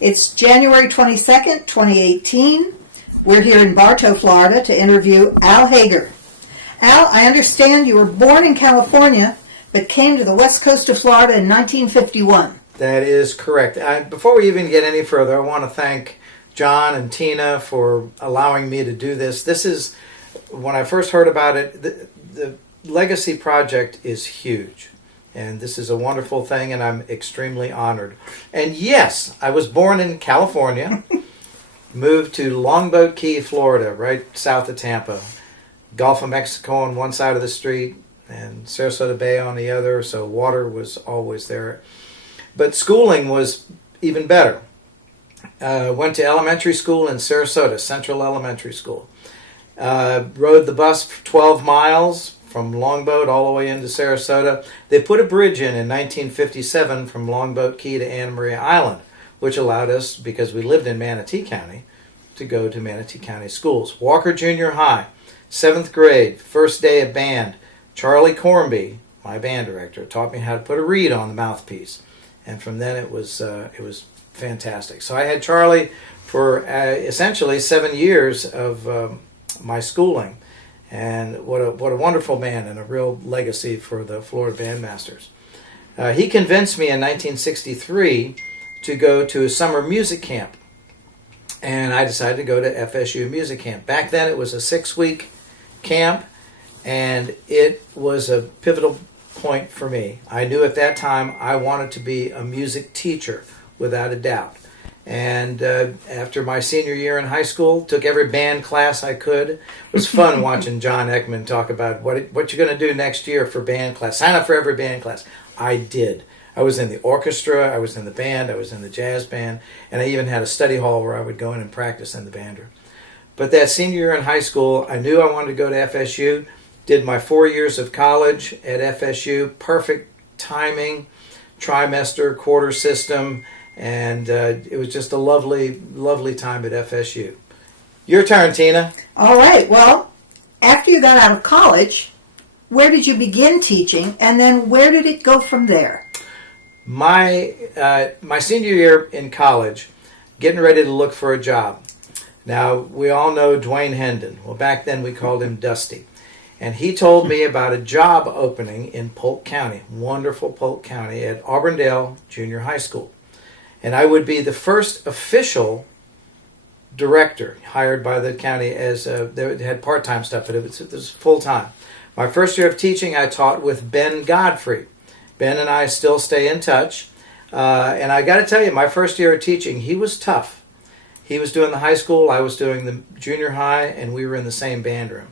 It's January 22nd, 2018. We're here in Bartow, Florida to interview Al Hager. Al, I understand you were born in California, but came to the west coast of Florida in 1951. That is correct. Before we even get any further, I want to thank John and Tina for allowing me to do this. This is, when I first heard about it, the Legacy Project is huge. And this is a wonderful thing, and I'm extremely honored. And yes, I was born in California, moved to Longboat Key, Florida, right south of Tampa. Gulf of Mexico on one side of the street, and Sarasota Bay on the other, so water was always there. But schooling was even better. Went to elementary school in Sarasota, Central Elementary School. Rode the bus for 12 miles from Longboat all the way into Sarasota. They put a bridge in 1957 from Longboat Key to Anna Maria Island, which allowed us, because we lived in Manatee County, to go to Manatee County schools. Walker Junior High, 7th grade, first day of band. Charlie Cornby, my band director, taught me how to put a reed on the mouthpiece. And from then it was fantastic. So I had Charlie for essentially 7 years of my schooling. And what a wonderful man, and a real legacy for the Florida Bandmasters. He convinced me in 1963 to go to a summer music camp. And I decided to go to FSU music camp. Back then it was a 6-week camp, and it was a pivotal point for me. I knew at that time I wanted to be a music teacher, without a doubt. And after my senior year in high school, took every band class I could. It was fun watching John Ekman talk about what you're going to do next year for band class. Sign up for every band class. I did. I was in the orchestra, I was in the band, I was in the jazz band, and I even had a study hall where I would go in and practice in the band room. But that senior year in high school, I knew I wanted to go to FSU. Did my 4 years of college at FSU. Perfect timing, trimester, quarter system. And it was just a lovely, lovely time at FSU. Your turn, Tina. All right. Well, after you got out of college, where did you begin teaching, and then where did it go from there? My senior year in college, getting ready to look for a job. Now, we all know Dwayne Hendon. Well, back then we called him Dusty. And he told me about a job opening in Polk County, wonderful Polk County, at Auburndale Junior High School. And I would be the first official director hired by the county as they had part-time stuff, but it was full-time. My first year of teaching, I taught with Ben Godfrey. Ben and I still stay in touch. And I got to tell you, my first year of teaching, he was tough. He was doing the high school, I was doing the junior high, and we were in the same band room.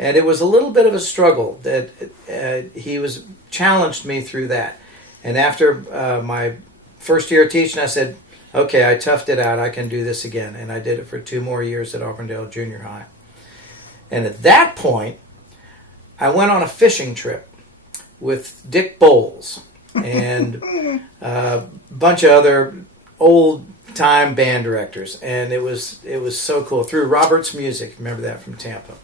And it was a little bit of a struggle that he was challenged me through that. And after my first year of teaching, I said, okay, I toughed it out. I can do this again. And I did it for 2 more years at Auburndale Junior High. And at that point, I went on a fishing trip with Dick Bowles and a bunch of other old-time band directors. And it was so cool. Through Robert's Music. Remember that from Tampa.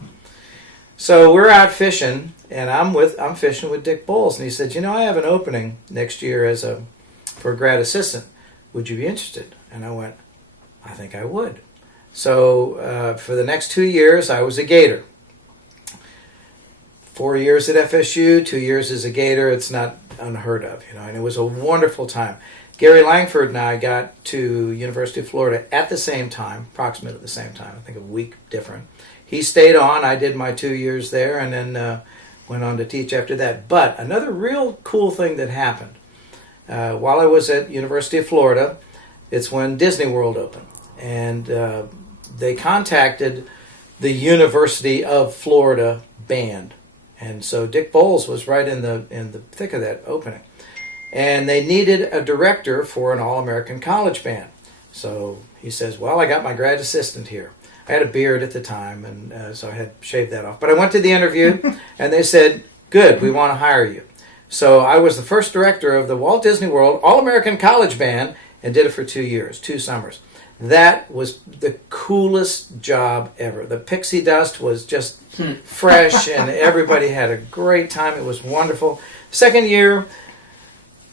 So we're out fishing, and I'm fishing with Dick Bowles. And he said, I have an opening next year for a grad assistant. Would you be interested? And I went, I think I would. So for the next 2 years, I was a Gator. 4 years at FSU, 2 years as a Gator. It's not unheard of, and it was a wonderful time. Gary Langford and I got to University of Florida at the same time, approximately the same time, I think a week different. He stayed on. I did my 2 years there, and then went on to teach after that. But another real cool thing that happened, while I was at University of Florida, it's when Disney World opened. And they contacted the University of Florida band. And so Dick Bowles was right in the thick of that opening. And they needed a director for an all-American college band. So he says, well, I got my grad assistant here. I had a beard at the time, and so I had shaved that off. But I went to the interview, and they said, good, we want to hire you. So I was the first director of the Walt Disney World All-American College Band and did it for 2 years, 2 summers. That was the coolest job ever. The pixie dust was just fresh, and everybody had a great time. It was wonderful. Second year,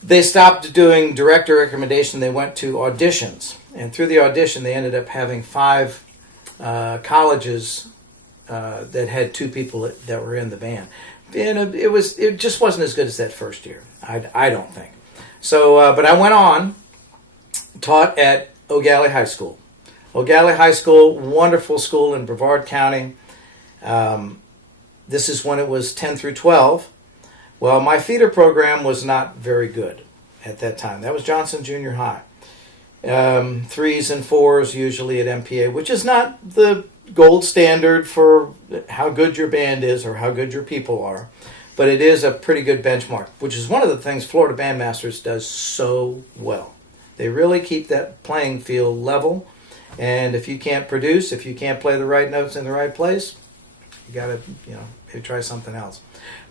they stopped doing director recommendation. They went to auditions. And through the audition, they ended up having 5 colleges that had 2 people that were in the band. And it just wasn't as good as that first year. I don't think. So, but I went on, taught at O'Galley High School. O'Galley High School, wonderful school in Brevard County. This is when it was 10 through 12. Well, my feeder program was not very good at that time. That was Johnson Junior High. 3s and 4s usually at MPA, which is not the gold standard for how good your band is or how good your people are, but it is a pretty good benchmark, which is one of the things Florida Bandmasters does so well. They really keep that playing field level, and if you can't produce, if you can't play the right notes in the right place, you got to, maybe try something else.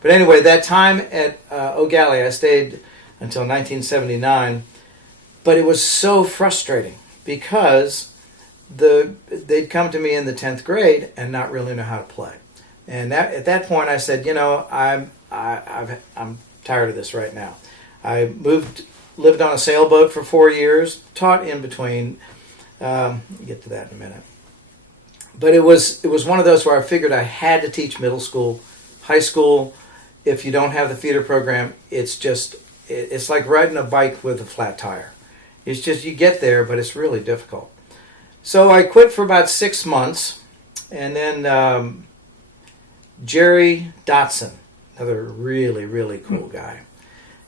But anyway, that time at O'Galley, I stayed until 1979, but it was so frustrating because they'd come to me in the 10th grade and not really know how to play. And at that point, I said, I'm tired of this right now. I lived on a sailboat for 4 years, taught in between. We'll get to that in a minute. But it was one of those where I figured I had to teach middle school, high school. If you don't have the feeder program, it's like riding a bike with a flat tire. It's just, you get there, but it's really difficult. So I quit for about 6 months, and then Jerry Dotson, another really, really cool guy.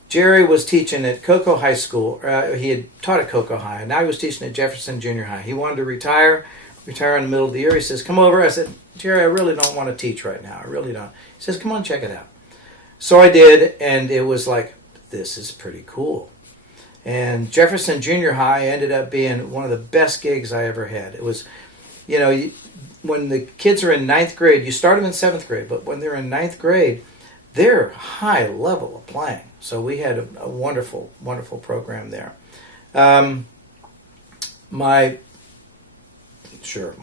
Jerry was teaching at Cocoa High School. He had taught at Cocoa High, and now he was teaching at Jefferson Junior High. He wanted to retire in the middle of the year. He says, come over. I said, Jerry, I really don't want to teach right now. I really don't. He says, come on, check it out. So I did, and it was like, this is pretty cool. And Jefferson Junior High ended up being one of the best gigs I ever had. It was, when the kids are in 9th grade, you start them in 7th grade, but when they're in 9th grade, they're high level of playing. So we had a wonderful, wonderful program there. My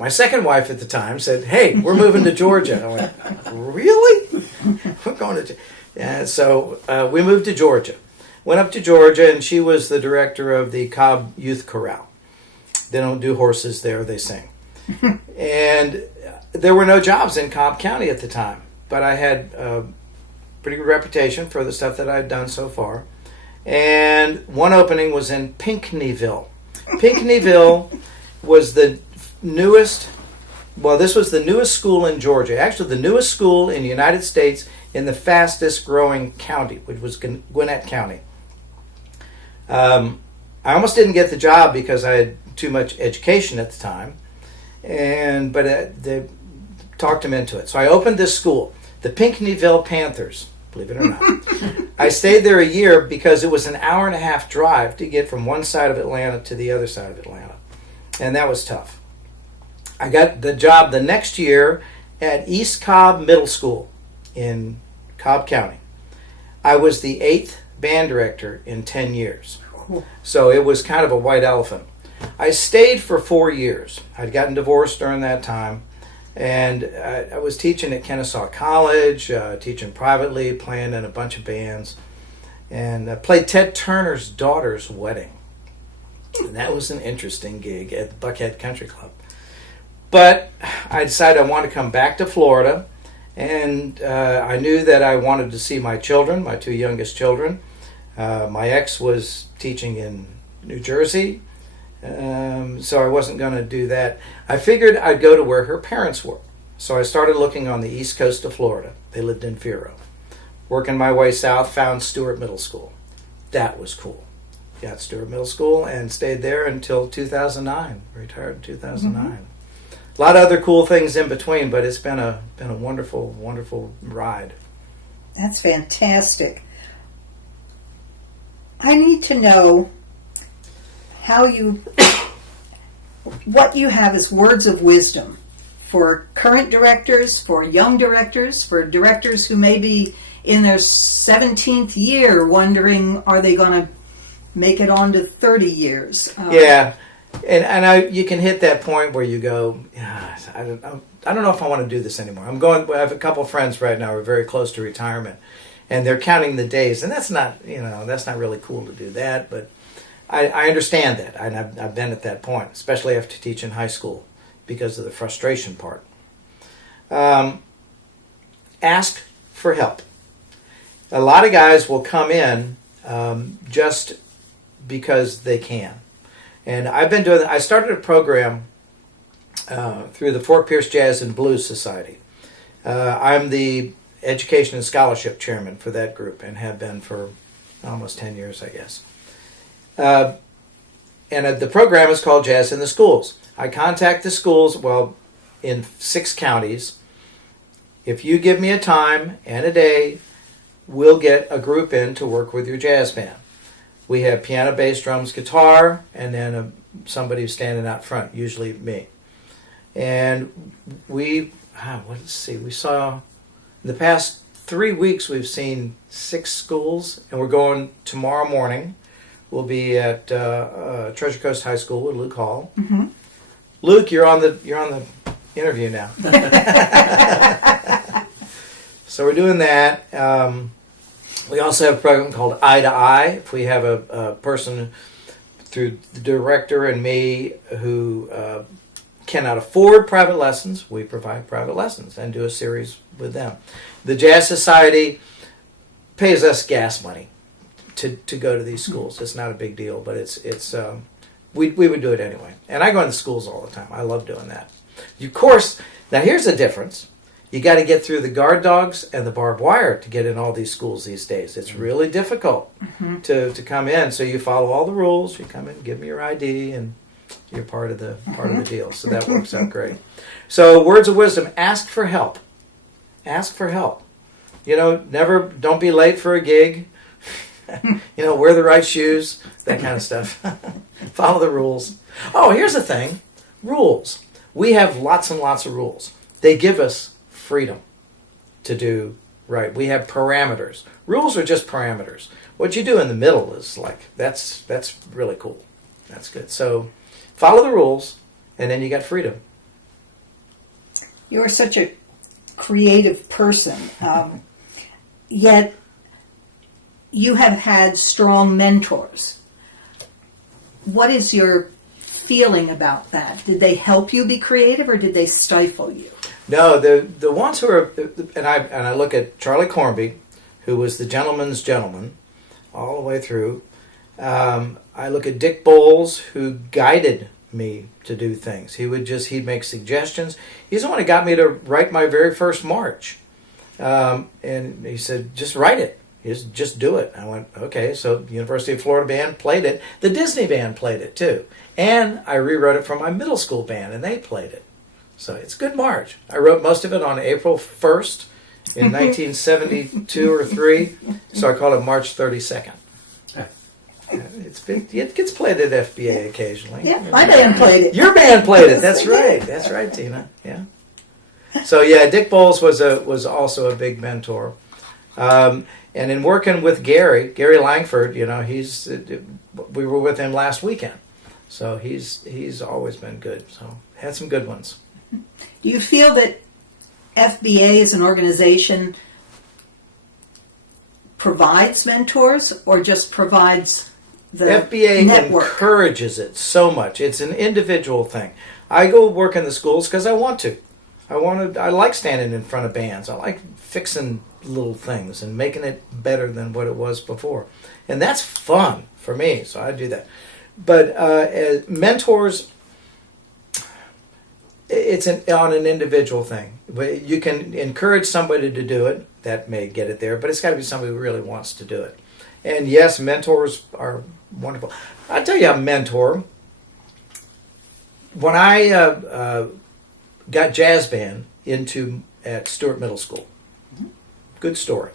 second wife at the time said, hey, we're moving to Georgia. I went, really? We're going to... Yeah, so we moved to Georgia. Went up to Georgia, and she was the director of the Cobb Youth Chorale. They don't do horses there, they sing. And there were no jobs in Cobb County at the time, but I had a pretty good reputation for the stuff that I'd done so far. And one opening was in Pinckneyville. Pinckneyville was the newest, this was the newest school in Georgia. Actually, the newest school in the United States in the fastest growing county, which was Gwinnett County. I almost didn't get the job because I had too much education at the time, but they talked him into it. So I opened this school, the Pinckneyville Panthers, believe it or not. I stayed there a year because it was an hour and a half drive to get from one side of Atlanta to the other side of Atlanta, and that was tough. I got the job the next year at East Cobb Middle School in Cobb County. I was the 8th band director in 10 years. So it was kind of a white elephant. I stayed for 4 years. I'd gotten divorced during that time, and I was teaching at Kennesaw College, teaching privately, playing in a bunch of bands, and I played Ted Turner's daughter's wedding. And that was an interesting gig at the Buckhead Country Club. But I decided I wanted to come back to Florida, and I knew that I wanted to see my children, my 2 youngest children. My ex was teaching in New Jersey, so I wasn't going to do that. I figured I'd go to where her parents were. So I started looking on the east coast of Florida. They lived in Fero. Working my way south, found Stewart Middle School. That was cool. Got Stewart Middle School and stayed there until 2009. Retired in 2009. Mm-hmm. A lot of other cool things in between, but it's been a wonderful, wonderful ride. That's fantastic. I need to know what you have as words of wisdom for current directors, for young directors, for directors who may be in their 17th year wondering, are they going to make it on to 30 years? Yeah. And you can hit that point where you go, yeah, I don't know if I want to do this anymore. I have a couple of friends right now who are very close to retirement, and they're counting the days, and that's not really cool to do that. But I understand that, and I've been at that point, especially after teaching high school, because of the frustration part. Ask for help. A lot of guys will come in just because they can. And I've been doing that. I started a program through the Fort Pierce Jazz and Blues Society. I'm the education and scholarship chairman for that group and have been for almost 10 years, I guess. And the program is called Jazz in the Schools. I contact the schools, in 6 counties. If you give me a time and a day, we'll get a group in to work with your jazz band. We have piano, bass, drums, guitar, and then somebody who's standing out front, usually me. And we saw, in the past 3 weeks, we've seen 6 schools, and we're going tomorrow morning. We'll be at Treasure Coast High School with Luke Hall. Mm-hmm. Luke, you're on the interview now. So we're doing that. We also have a program called Eye to Eye. If we have a person through the director and me who cannot afford private lessons, we provide private lessons and do a series with them. The Jazz Society pays us gas money to go to these schools. It's not a big deal, but we would do it anyway. And I go into schools all the time. I love doing that. Of course, now here's the difference. You got to get through the guard dogs and the barbed wire to get in all these schools these days. It's really difficult to come in. So you follow all the rules. You come in, give me your ID, and you're part of the deal. So that works out great. So words of wisdom: ask for help. Ask for help. Don't be late for a gig. Wear the right shoes. That kind of stuff. Follow the rules. Oh, here's the thing: rules. We have lots and lots of rules. They give us freedom to do right. We have parameters. Rules are just parameters. What you do in the middle is that's really cool. That's good. So follow the rules, and then you got freedom. You're such a creative person, yet you have had strong mentors. What is your feeling about that? Did they help you be creative, or did they stifle you? No, the ones who are, and I look at Charlie Cornby, who was the gentleman's gentleman all the way through. I look at Dick Bowles, who guided me to do things. He'd make suggestions. He's the one who got me to write my very first march. And he said, just write it. Just do it. I went, okay. So University of Florida band played it. The Disney band played it too. And I rewrote it for my middle school band, and they played it. So it's a good march. I wrote most of it on April 1st in 1972 or 3. So I call it March 32nd. It's big. It gets played at FBA occasionally. Yeah, my band played it. Your band played it. That's right. That's right, Tina. Yeah. So yeah, Dick Bowles was also a big mentor. And in working with Gary Langford, we were with him last weekend. So he's always been good. So had some good ones. Do you feel that FBA as an organization provides mentors, or just provides the FBA network? Encourages it so much. It's an individual thing. I go work in the schools because I want to. I like standing in front of bands. I like fixing little things and making it better than what it was before. And that's fun for me, so I do that. But as mentors, it's on an individual thing. You can encourage somebody to do it. That may get it there, but it's got to be somebody who really wants to do it. And yes, mentors are wonderful. I'll tell you a mentor. When I got jazz band at Stewart Middle School, good story.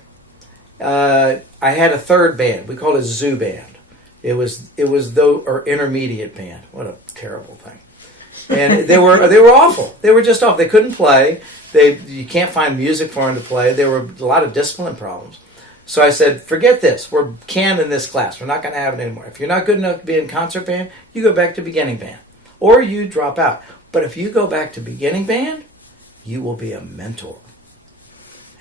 I had a third band. We called it Zoo Band. It was our intermediate band. What a terrible thing. And they were awful. They were just awful. They couldn't play. You can't find music for them to play. There were a lot of discipline problems. So I said, forget this. We're canned in this class. We're not going to have it anymore. If you're not good enough to be in concert band, you go back to beginning band. Or you drop out. But if you go back to beginning band, you will be a mentor.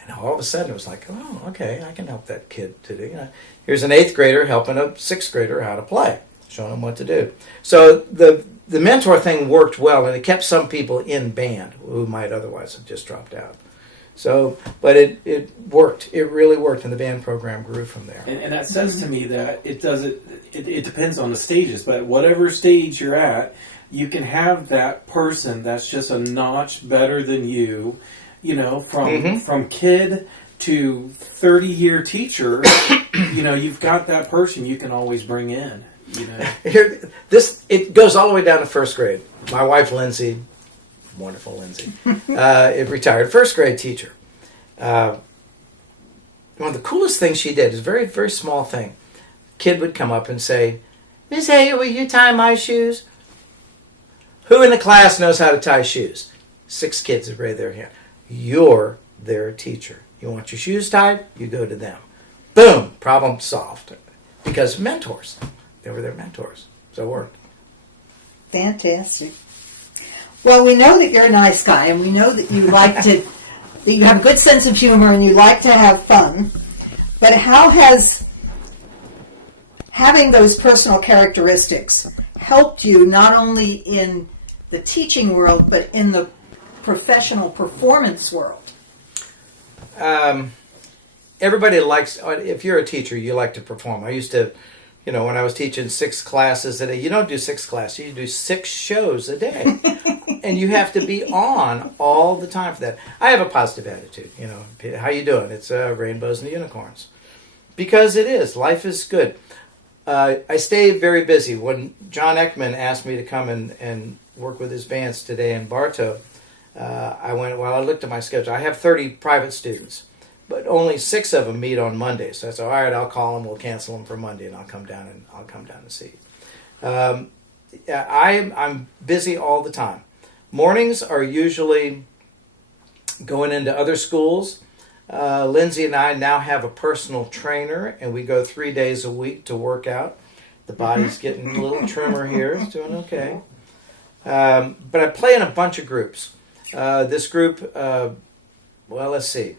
And all of a sudden it was like, oh, okay, I can help that kid to do. Here's an 8th grader helping a 6th grader how to play. showing them what to do. So the mentor thing worked well, and it kept some people in band who might otherwise have just dropped out. So, but it worked. It really worked, and the band program grew from there. And that says to me that it depends on the stages, but whatever stage you're at, you can have that person that's just a notch better than you, from kid to 30-year teacher. You've got that person you can always bring in. It goes all the way down to first grade. My wife, Lindsay, wonderful Lindsay, retired first grade teacher. One of the coolest things she did is a very, very small thing. Kid would come up and say, "Miss Hager, will you tie my shoes?" Who in the class knows how to tie shoes? 6 kids have raised their hand. You're their teacher. You want your shoes tied? You go to them. Boom! Problem solved. Because mentors. They were their mentors. So it worked. Fantastic. Well, we know that you're a nice guy, and we know that you like that you have a good sense of humor and you like to have fun. But how has having those personal characteristics helped you not only in the teaching world, but in the professional performance world? Everybody likes, if you're a teacher, you like to perform. I used to, when I was teaching 6 classes a day, you don't do 6 classes, you do 6 shows a day. And you have to be on all the time for that. I have a positive attitude, how you doing? It's rainbows and unicorns. Because it is. Life is good. I stay very busy. When John Ekman asked me to come and work with his bands today in Bartow, I looked at my schedule. I have 30 private students, but only 6 of them meet on Monday. So I said, all right, I'll call them. We'll cancel them for Monday, and I'll come down to see you. I'm busy all the time. Mornings are usually going into other schools. Lindsay and I now have a personal trainer, and we go 3 days a week to work out. The body's getting a little trimmer here. It's doing okay. But I play in a bunch of groups. This group, let's see.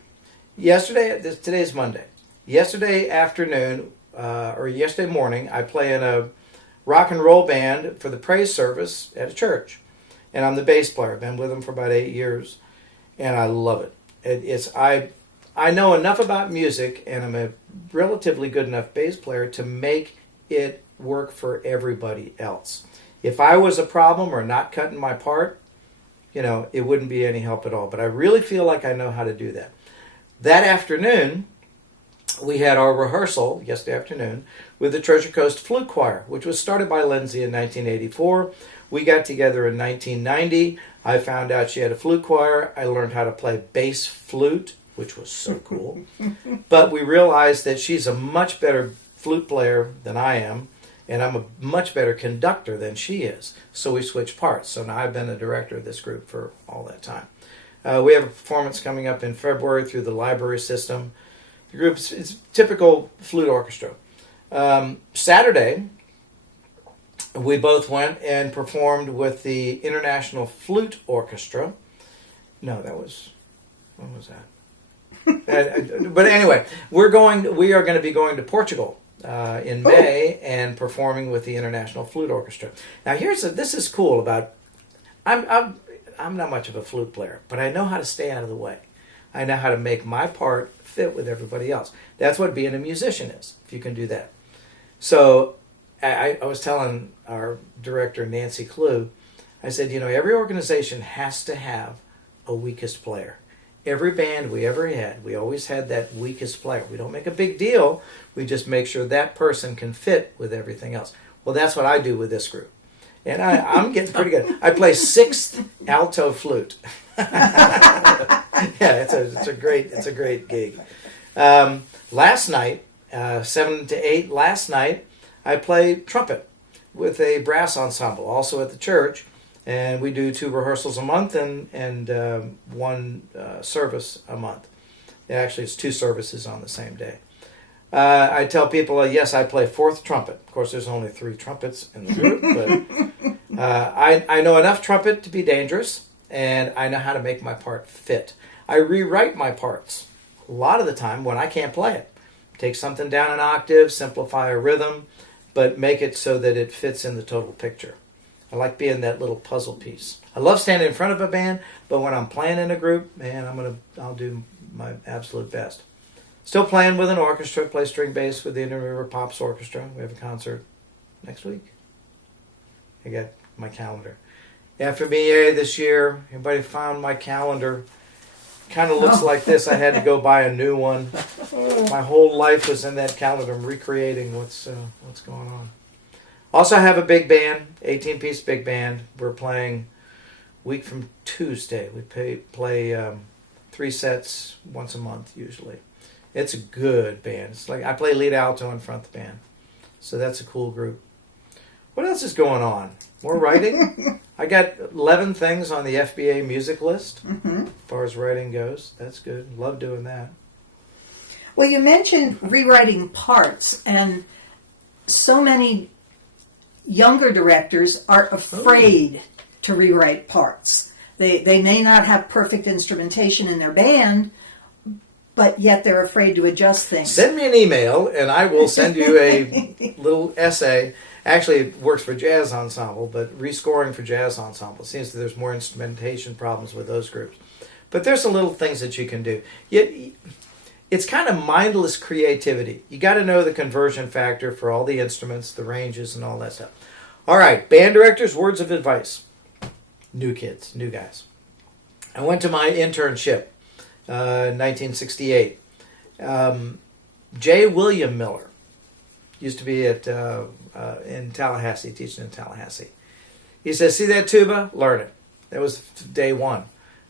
Today's Monday. Yesterday afternoon, or yesterday morning, I play in a rock and roll band for the praise service at a church. And I'm the bass player. I've been with them for about 8 years. And I love it. I know enough about music, and I'm a relatively good enough bass player to make it work for everybody else. If I was a problem or not cutting my part, it wouldn't be any help at all. But I really feel like I know how to do that. That afternoon, we had our rehearsal, yesterday afternoon, with the Treasure Coast Flute Choir, which was started by Lindsay in 1984. We got together in 1990. I found out she had a flute choir. I learned how to play bass flute, which was so cool. But we realized that she's a much better flute player than I am, and I'm a much better conductor than she is. So we switched parts. So now I've been the director of this group for all that time. We have a performance coming up in February through the library system. The group's it's typical flute orchestra. Saturday, we both went and performed with the International Flute Orchestra. No, when was that? But anyway, we are going to be going to Portugal in May and performing with the International Flute Orchestra. Now, this is cool about. I'm not much of a flute player, but I know how to stay out of the way. I know how to make my part fit with everybody else. That's what being a musician is, if you can do that. So I was telling our director, Nancy Clue, I said, every organization has to have a weakest player. Every band we ever had, we always had that weakest player. We don't make a big deal. We just make sure that person can fit with everything else. Well, that's what I do with this group. And I'm getting pretty good. I play 6th alto flute. Yeah, it's a great gig. Last night, 7 to 8 last night, I play trumpet with a brass ensemble, also at the church. And we do 2 rehearsals a month and 1 service a month. Actually, it's 2 services on the same day. I tell people, yes, I play 4th trumpet. Of course, there's only 3 trumpets in the group, but I know enough trumpet to be dangerous, and I know how to make my part fit. I rewrite my parts a lot of the time when I can't play it. Take something down an octave, simplify a rhythm, but make it so that it fits in the total picture. I like being that little puzzle piece. I love standing in front of a band, but when I'm playing in a group, man, I'll do my absolute best. Still playing with an orchestra, play string bass with the Indian River Pops Orchestra. We have a concert next week. I got my calendar. FMEA this year. Anybody found my calendar? Kind of looks like this. I had to go buy a new one. My whole life was in that calendar. I'm recreating what's going on. Also have a big band, 18-piece big band. We're playing week from Tuesday. We play 3 sets once a month usually. It's a good band. It's like I play lead alto in front of the band. So that's a cool group. What else is going on? More writing. I got 11 things on the FBA music list as far as writing goes. That's good. Love doing that. Well, you mentioned rewriting parts, and so many younger directors are afraid to rewrite parts. They may not have perfect instrumentation in their band, but yet they're afraid to adjust things. Send me an email, and I will send you a little essay. Actually, it works for jazz ensemble, but rescoring for jazz ensemble. It seems that there's more instrumentation problems with those groups. But there's some little things that you can do. It's kind of mindless creativity. You got to know the conversion factor for all the instruments, the ranges, and all that stuff. All right, band directors, words of advice. New kids, new guys. I went to my internship, 1968. J. William Miller used to be at in Tallahassee, teaching in Tallahassee. He says, "See that tuba? Learn it." That was day one.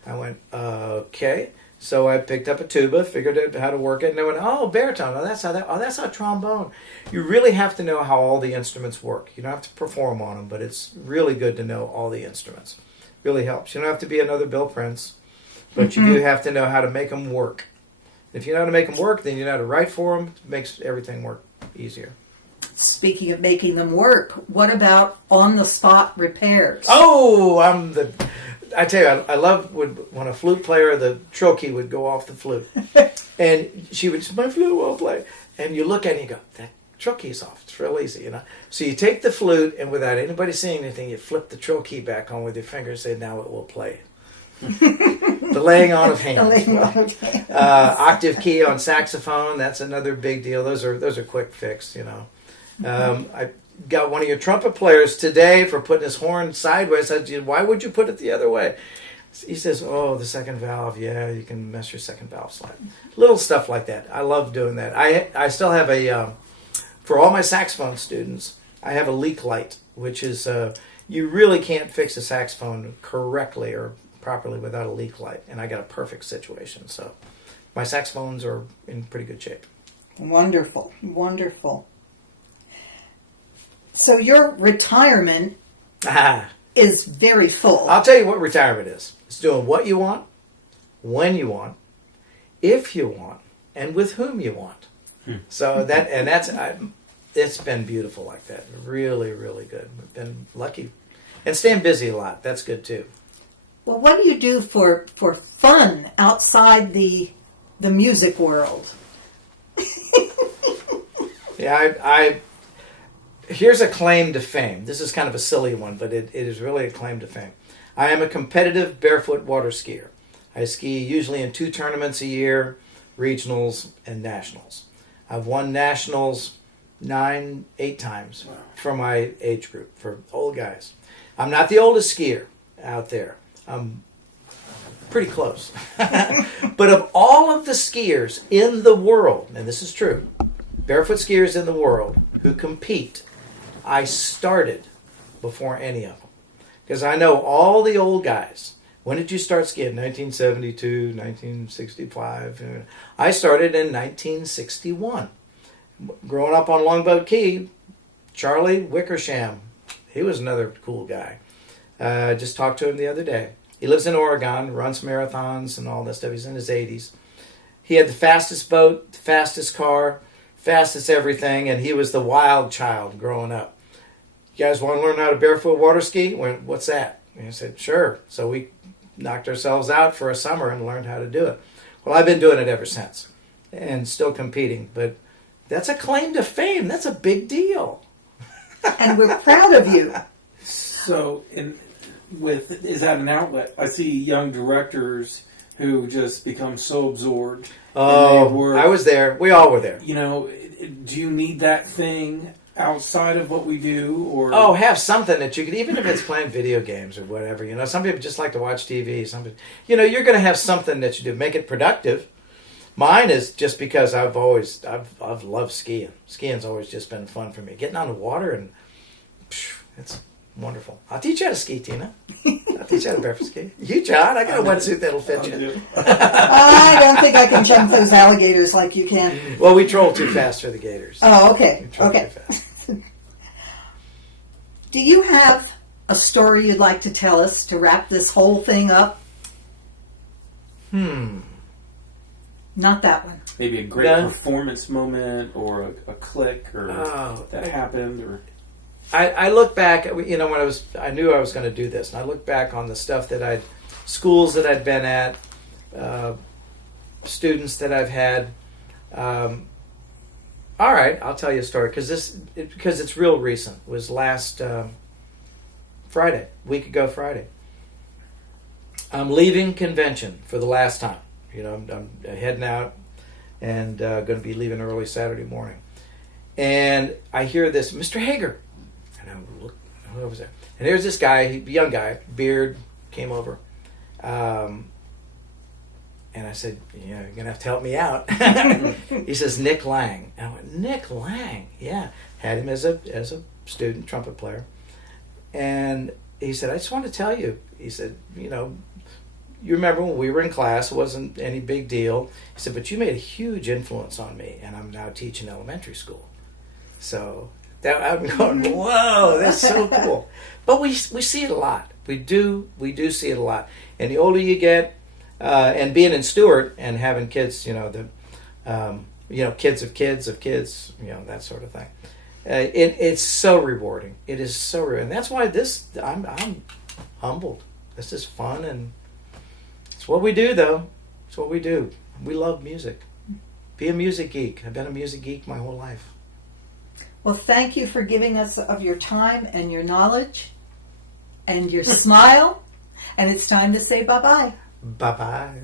I went, okay. So I picked up a tuba, figured out how to work it, and I went, oh, baritone. Oh, that's how trombone. You really have to know how all the instruments work. You don't have to perform on them, but it's really good to know all the instruments. Really helps. You don't have to be another Bill Prince, but you do have to know how to make them work. If you know how to make them work, then you know how to write for them. It makes everything work easier. Speaking of making them work, what about on-the-spot repairs? Oh, I tell you, I love when a flute player, the trill key would go off the flute. And she would say, my flute won't play. And you look at it and you go, that trill key's off. It's real easy, you know. So you take the flute, and without anybody seeing anything, you flip the trill key back on with your finger and say, now it will play. The laying on of hands. Octave key on saxophone, that's another big deal. Those are quick fix, you know. I got one of your trumpet players today for putting his horn sideways. I said, why would you put it the other way? He says, oh, the second valve. Yeah, you can mess your second valve slide. Little stuff like that. I love doing that. I still have for all my saxophone students, I have a leak light, which is, you really can't fix a saxophone correctly or properly without a leak light. And I got a perfect situation. So my saxophones are in pretty good shape. Wonderful, wonderful. So your retirement is very full. I'll tell you what retirement is. It's doing what you want, when you want, if you want, and with whom you want. So it's been beautiful like that. Really, really good. We've been lucky. And staying busy a lot. That's good too. Well, what do you do for fun outside the music world? Yeah, here's a claim to fame. This is kind of a silly one, but it is really a claim to fame. I am a competitive barefoot water skier. I ski usually in 2 tournaments a year, regionals and nationals. I've won nationals 8 times for my age group, for old guys. I'm not the oldest skier out there. I'm pretty close. But of all of the skiers in the world, and this is true, barefoot skiers in the world who compete, I started before any of them. Because I know all the old guys. When did you start skiing? 1972, 1965. I started in 1961. Growing up on Longboat Key, Charlie Wickersham, he was another cool guy. Just talked to him the other day. He lives in Oregon, runs marathons and all that stuff. He's in his 80s. He had the fastest boat, the fastest car, fastest everything, and he was the wild child growing up. You guys want to learn how to barefoot water ski? Went, what's that? And I said, sure. So we knocked ourselves out for a summer and learned how to do it. Well, I've been doing it ever since and still competing. But that's a claim to fame. That's a big deal. and we're proud of you. So, is that an outlet? I see young directors who just become so absorbed. Oh, I was there. We all were there. You know, do you need that thing outside of what we do, or have something that you could, even if it's playing video games or whatever. You know, some people just like to watch TV. Some people, you know, you're going to have something that you do. Make it productive. Mine is just because I've loved skiing. Skiing's always just been fun for me. Getting on the water and it's wonderful. I'll teach you how to ski, Tina. I'll teach you how to barefoot ski. You, John, I got a wetsuit that'll fit you. I don't think I can jump those alligators like you can. Well, we troll too fast for the gators. Oh, okay. We troll Okay. too fast. Do you have a story you'd like to tell us to wrap this whole thing up? Not that one. maybe a great performance moment or a click or that happened? Or I look back, you know, when I knew I was going to do this, and I look back on the stuff that schools that I'd been at, students that I've had. All right, I'll tell you a story because it's real recent. It was last Friday, week ago Friday. I'm leaving convention for the last time. You know, I'm heading out and going to be leaving early Saturday morning. And I hear this, Mr. Hager. And I look, who was there? And here's this guy, young guy, beard, came over. And I said, yeah, you're going to have to help me out. He says, Nick Lang. And I went, Nick Lang? Yeah. Had him as a student, trumpet player. And he said, I just want to tell you. He said, you know, you remember when we were in class, it wasn't any big deal. He said, but you made a huge influence on me, and I'm now teaching elementary school. So I'm going, whoa, that's so cool. But we see it a lot. We do see it a lot. And the older you get, and being in Stewart and having kids, you know, kids of kids of kids, you know, that sort of thing. It's so rewarding. It is so rewarding. And that's why I'm humbled. This is fun, and it's what we do, though. It's what we do. We love music. Be a music geek. I've been a music geek my whole life. Well, thank you for giving us of your time and your knowledge and your smile. And it's time to say bye-bye. Bye-bye.